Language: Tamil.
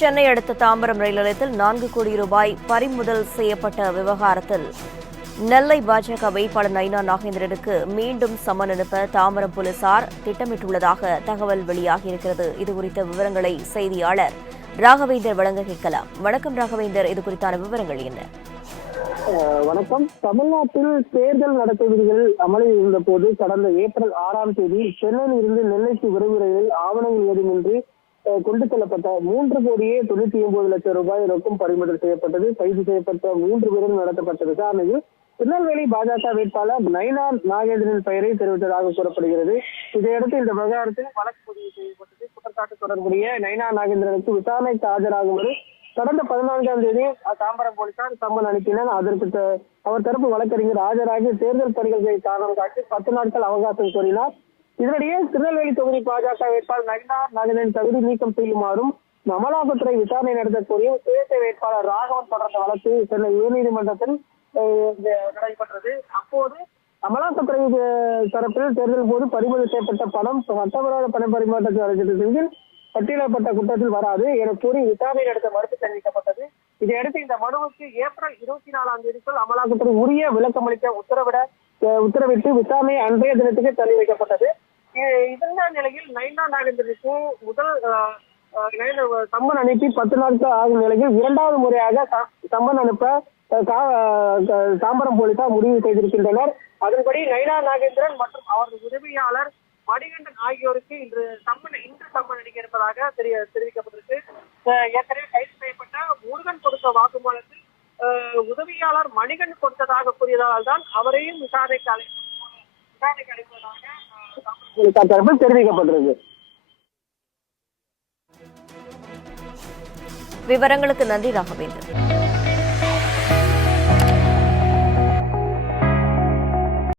சென்னை அடுத்த தாம்பரம் ரயில் நிலையத்தில் 4 கோடி ரூபாய் பறிமுதல் செய்யப்பட்ட விவகாரத்தில் நெல்லை பாஜக வேட்பாளர் நயினா நாகேந்திரனுக்கு மீண்டும் சம்மன் அனுப்ப தாம்பரம் போலீசார் திட்டமிட்டுள்ளதாக தகவல் வெளியாகியிருக்கிறது. இதுகுறித்த விவரங்களை செய்தியாளர் ராகவேந்தர் வழங்க கேட்கலாம். வணக்கம் ராகவேந்தர், இது குறித்தான விவரங்கள் என்ன? வணக்கம். தமிழ்நாட்டில் தேர்தல் நடத்தை விதிகள் அமலில் இருந்த போது கடந்த ஏப்ரல் 6ஆம் தேதி சென்னையில் இருந்து நெல்லைக்கு விரைவு ரயிலில் ஆவணங்கள் ஏதுமின்றி கொண்டு செல்லப்பட்ட 3,99,00,000 ரூபாய் ரொக்கம் பறிமுதல் செய்யப்பட்டது. கைது செய்யப்பட்ட 3 பேரும் நடத்தப்பட்ட விசாரணையில் திருநெல்வேலி பாஜக வேட்பாளர் நயினா நாகேந்திரன் பெயரை தெரிவித்ததாக கூறப்படுகிறது. இதையடுத்து இந்த விவகாரத்தில் வழக்கு பதிவு செய்யப்பட்டது. குற்றச்சாட்டு தொடர்புடைய நயினா நாகேந்திரனுக்கு விசாரணைக்கு ஆஜராகுமாறு கடந்த 14ஆம் தேதி தாம்பரம் போலீசார் சம்மன் அனுப்பினர். அதற்கு அவர் தரப்பு வழக்கறிஞர் ஆஜராகி தேர்தல் பணிகளை காரணம் காட்டி 10 நாட்கள் அவகாசம் கோரினார். இதனிடையே திருநெல்வேலி தொகுதி பாஜக வேட்பாளர் நயினா நாகேந்திரன் தகுதி நீக்கம் செய்யுமாறும் அமலாக்கத்துறை விசாரணை நடத்த கோரிய சுயேட்சை வேட்பாளர் ராகவன் தொடர்ந்த வழக்கு சென்னை உயர்நீதிமன்றத்தில் நடைபெற்றது. அப்போது அமலாக்கத்துறை தரப்பில் தேர்தல் போது பறிமுதல் செய்யப்பட்ட பணம் சட்டவிரோத பண பரிமாற்றத்தில் பட்டியலிடப்பட்ட குற்றத்தில் வராது என கூறி விசாரணை நடத்த மறுப்பு தெரிவிக்கப்பட்டது. இதையடுத்து இந்த மனுவுக்கு ஏப்ரல் 24ஆம் தேதிக்குள் அமலாக்கத்துறை உரிய விளக்கம் அளிக்க உத்தரவிட்டு விசாரணை அன்றைய தினத்துக்கு தள்ளி வைக்கப்பட்டது. இந்த நிலையில் நயினா நாகேந்திரனுக்கு முதல் சம்மன் அனுப்பி 10 நாட்கள் ஆகும் நிலையில் 2வது முறையாக சம்மன் அனுப்ப தாம்பரம் போலீசார் முடிவு செய்திருக்கின்றனர். அதன்படி நயினா நாகேந்திரன் மற்றும் அவரது உதவியாளர் மணிகண்டன் ஆகியோருக்கு இன்று சம்மன் அளிக்க இருப்பதாக தெரிவிக்கப்பட்டிருக்கு. ஏற்கனவே கைது செய்யப்பட்ட முருகன் கொடுத்த வாக்குமூலத்தில் உதவியாளர் மணிகண்டன் கொடுத்ததாக கூறியதால் தான் அவரையும் விசாரணைக்கு அளிப்பதாக தரப்பில் தெரிவிக்கப்பட்டிருக்கு. விவரங்களுக்கு நன்றி ராகவேந்தர்.